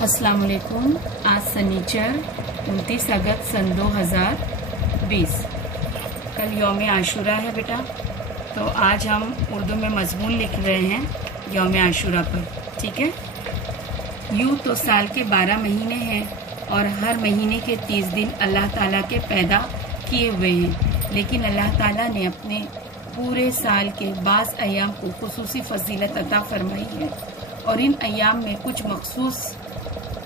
अस्सलाम वालेकुम। आज सनीचर 29 अगस्त सन 2020। कल यौम आशूरा है बेटा, तो आज हम उर्दू में मजमून लिख रहे हैं यौम आशूरा पर। ठीक है। यूँ तो साल के 12 महीने हैं और हर महीने के 30 दिन अल्लाह ताला के पैदा किए हुए हैं, लेकिन अल्लाह ताला ने अपने पूरे साल के बाज़ अयाम को खुसूसी फजीलत अता फरमाई है और इन अयाम में कुछ मखसूस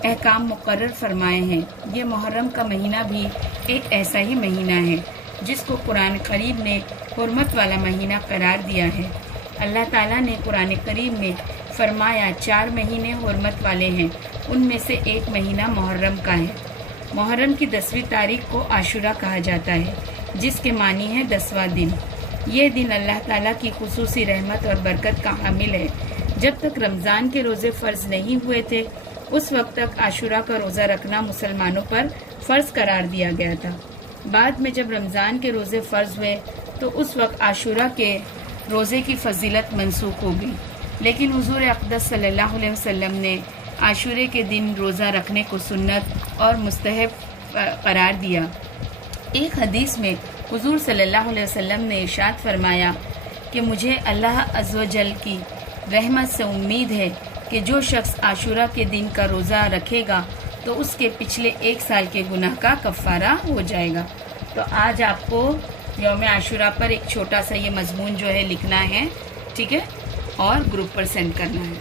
अहकाम मुकर्रर फरमाए हैं। ये मुहर्रम का महीना भी एक ऐसा ही महीना है जिसको कुरान करीम ने हुर्मत वाला महीना करार दिया है। अल्लाह ताला ने कुरान करीम में फरमाया 4 महीने हुर्मत वाले हैं, उनमें से एक महीना मुहर्रम का है। मुहर्रम की 10वीं तारीख को आशूरा कहा जाता है, जिसके मानी है 10वां दिन। ये दिन अल्लाह ताला की खुसूसी रहमत और बरकत का हामिल है। जब तक रमज़ान के रोज़े फ़र्ज नहीं हुए थे, उस वक्त तक आशूरा का रोज़ा रखना मुसलमानों पर फ़र्ज करार दिया गया था। बाद में जब रमज़ान के रोज़े फ़र्ज हुए तो उस वक्त आशूरा के रोज़े की फजीलत मनसूख हो गई, लेकिन हुज़ूर अक़दस सल्लल्लाहु अलैहि वसल्लम ने आशूरे के दिन रोज़ा रखने को सुन्नत और मुस्तहब करार दिया। एक हदीस में हुज़ूर सल्लल्लाहु अलैहि वसल्लम ने इरशाद फरमाया कि मुझे अल्लाह अज़्ज़ व जल की रहमत से उम्मीद है कि जो शख्स आशूरा के दिन का रोज़ा रखेगा तो उसके पिछले 1 साल के गुनाह का कफ़ारा हो जाएगा। तो आज आपको यौम आशूरा पर एक छोटा सा ये मजमून जो है लिखना है, ठीक है, और ग्रुप पर सेंड करना है।